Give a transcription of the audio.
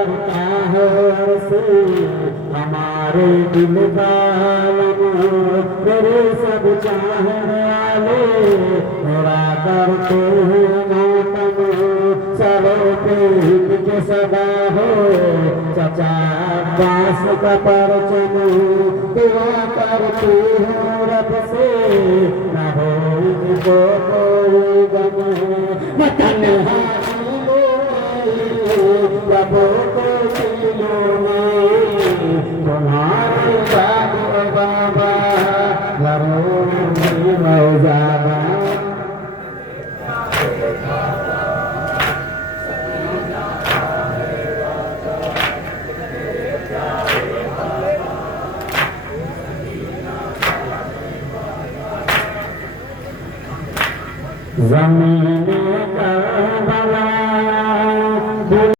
करता है अरसे हमारे दिल का मेरे सब चाहने वाले मेरा करते हैं मातम सरों पे हिट के सदा हो चचा बास का परचम दुआ करती हूँ रब से न हो इनको कोई गम वतन रबों को दिलों में तुम्हारे बाबा घरों में मौजाबा ज़मीन का